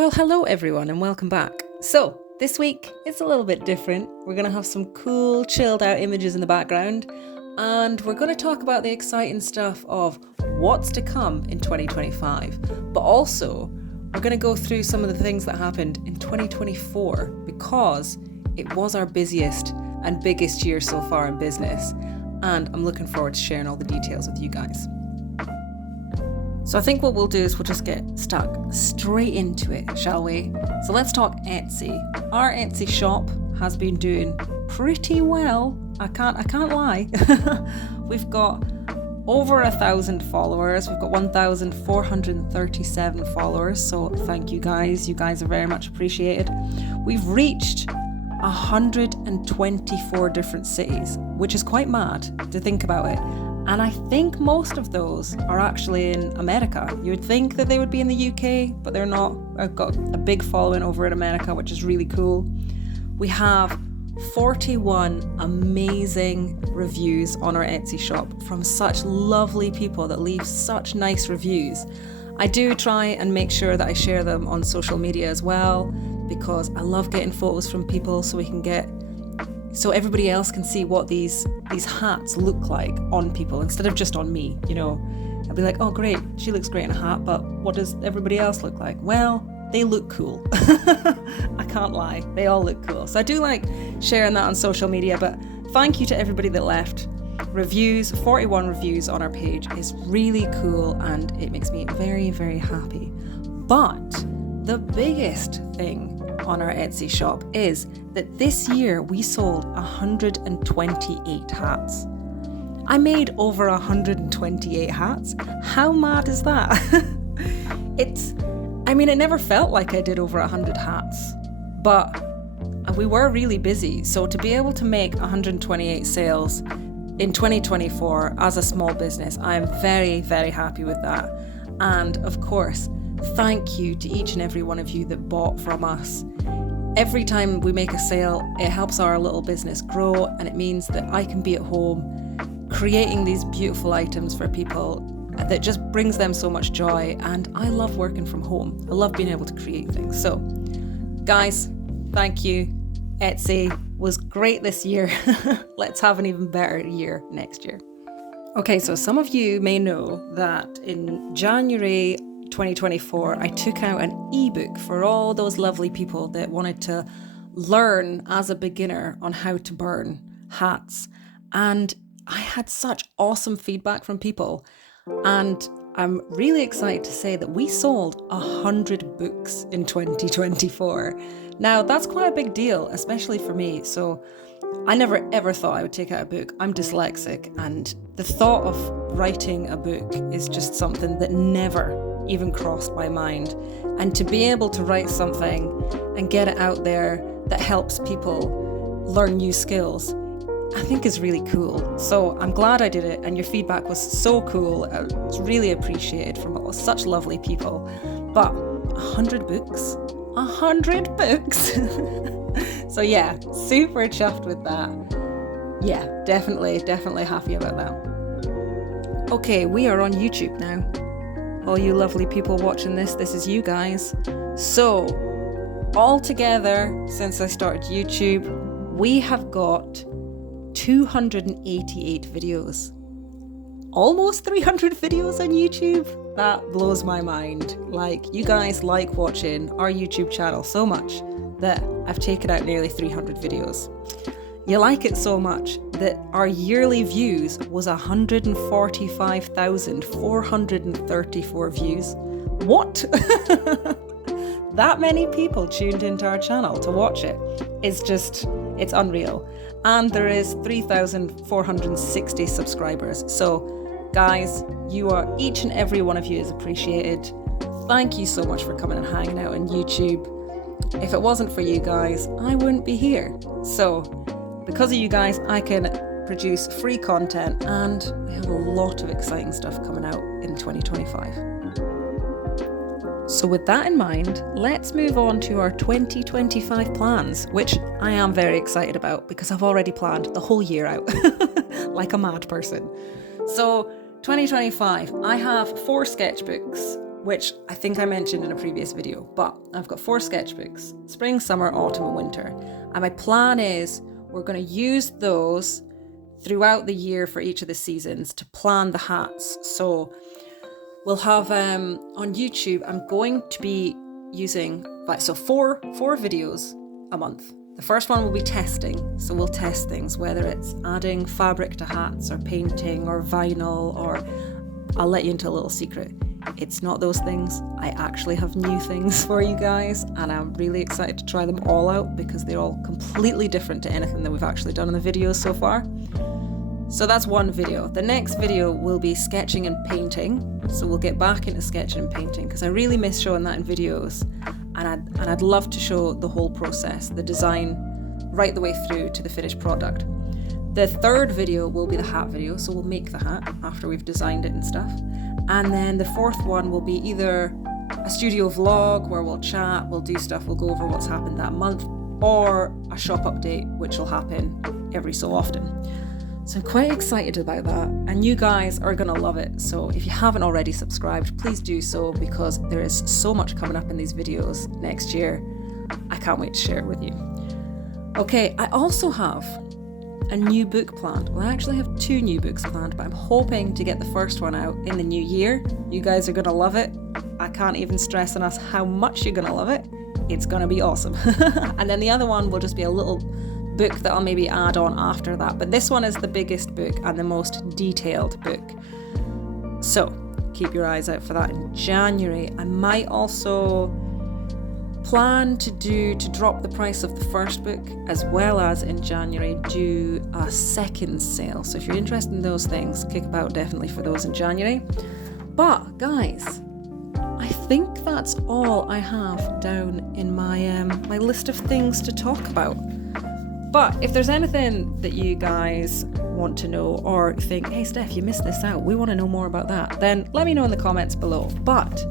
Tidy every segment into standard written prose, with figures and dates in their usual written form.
Well, hello everyone and welcome back. So, this week it's a little bit different. We're going to have some cool, chilled out images in the background, and we're going to talk about the exciting stuff of what's to come in 2025. But also, we're going to go through some of the things that happened in 2024 because it was our busiest and biggest year so far in business, and I'm looking forward to sharing all the details with you guys. So I think what we'll do is we'll just get stuck straight into it, shall we? So let's talk Etsy. Our Etsy shop has been doing pretty well. I can't lie. We've got over 1,000 followers. We've got 1,437 followers. So thank you guys. You guys are very much appreciated. We've reached 124 different cities, which is quite mad to think about it. And I think most of those are actually in America. You would think that they would be in the UK, but they're not. I've got a big following over in America, which is really cool. We have 41 amazing reviews on our Etsy shop from such lovely people that leave such nice reviews. I do try and make sure that I share them on social media as well, because I love getting photos from people so everybody else can see what these hats look like on people instead of just on me, you know. I'll be like, oh great, she looks great in a hat, but what does everybody else look like? Well, they look cool. I can't lie, they all look cool. So I do like sharing that on social media, but thank you to everybody that left reviews. 41 reviews on our page is really cool and it makes me very, very happy. But the biggest thing on our Etsy shop is that this year we sold 128 hats. I made over 128 hats. How mad is that? It never felt like I did over 100 hats, but we were really busy. So to be able to make 128 sales in 2024 as a small business, I'm very, very happy with that. And of course, thank you to each and every one of you that bought from us. Every time we make a sale, it helps our little business grow, and it means that I can be at home creating these beautiful items for people that just brings them so much joy. And I love working from home. I love being able to create things. So guys, thank you. Etsy was great this year. Let's have an even better year next year. Okay, so some of you may know that in January 2024, I took out an ebook for all those lovely people that wanted to learn as a beginner on how to burn hats. And I had such awesome feedback from people. And I'm really excited to say that we sold 100 books in 2024. Now, that's quite a big deal, especially for me. So I never ever thought I would take out a book. I'm dyslexic, and the thought of writing a book is just something that never even crossed my mind. And to be able to write something and get it out there that helps people learn new skills, I think is really cool. So I'm glad I did it, and your feedback was so cool. It's really appreciated from such lovely people. But 100 books? 100 books! So yeah, super chuffed with that. Yeah, definitely happy about that. Okay, we are on YouTube now. All you lovely people watching this is you guys. So, all together, since I started YouTube, we have got 288 videos. Almost 300 videos on YouTube. That blows my mind. Like, you guys like watching our YouTube channel so much that I've taken out nearly 300 videos. You like it so much that our yearly views was 145,434 views. What? That many people tuned into our channel to watch it. It's unreal. And there is 3,460 subscribers. So guys, each and every one of you is appreciated. Thank you so much for coming and hanging out on YouTube. If it wasn't for you guys, I wouldn't be here. So because of you guys, I can produce free content, and I have a lot of exciting stuff coming out in 2025. So with that in mind, let's move on to our 2025 plans, which I am very excited about because I've already planned the whole year out like a mad person. So 2025, I have 4 sketchbooks which I think I mentioned in a previous video, but I've got 4 sketchbooks, spring, summer, autumn and winter. And my plan is we're going to use those throughout the year for each of the seasons to plan the hats. So we'll have on YouTube, I'm going to be using 4 videos a month. The first one will be testing. So we'll test things, whether it's adding fabric to hats or painting or vinyl, or I'll let you into a little secret. It's not those things. I actually have new things for you guys, and I'm really excited to try them all out because they're all completely different to anything that we've actually done in the videos so far. So that's one video. The next video will be sketching and painting. So we'll get back into sketching and painting because I really miss showing that in videos, and I'd love to show the whole process, the design, right the way through to the finished product. The third video will be the hat video, so we'll make the hat after we've designed it and stuff. And then the fourth one will be either a studio vlog where we'll chat, we'll do stuff, we'll go over what's happened that month, or a shop update, which will happen every so often. So I'm quite excited about that, and you guys are gonna love it. So if you haven't already subscribed, please do so, because there is so much coming up in these videos next year. I can't wait to share it with you. Okay, I also have a new book planned. Well, I actually have 2 new books planned, but I'm hoping to get the first one out in the new year. You guys are gonna love it. I can't even stress on us how much you're gonna love it. It's gonna be awesome. And then the other one will just be a little book that I'll maybe add on after that. But this one is the biggest book and the most detailed book. So keep your eyes out for that in January. I might also plan to drop the price of the first book, as well as in January do a second sale. So if you're interested in those things, kick about definitely for those in January. But guys, I think that's all I have down in my my list of things to talk about. But if there's anything that you guys want to know, or think, hey Steph, you missed this out, we want to know more about that, then let me know in the comments below. But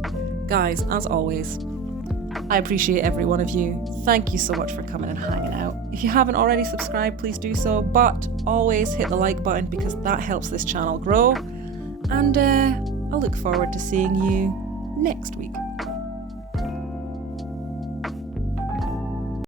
guys, as always, I appreciate every one of you. Thank you so much for coming and hanging out. If you haven't already subscribed, please do so, but always hit the like button because that helps this channel grow. And I look forward to seeing you next week.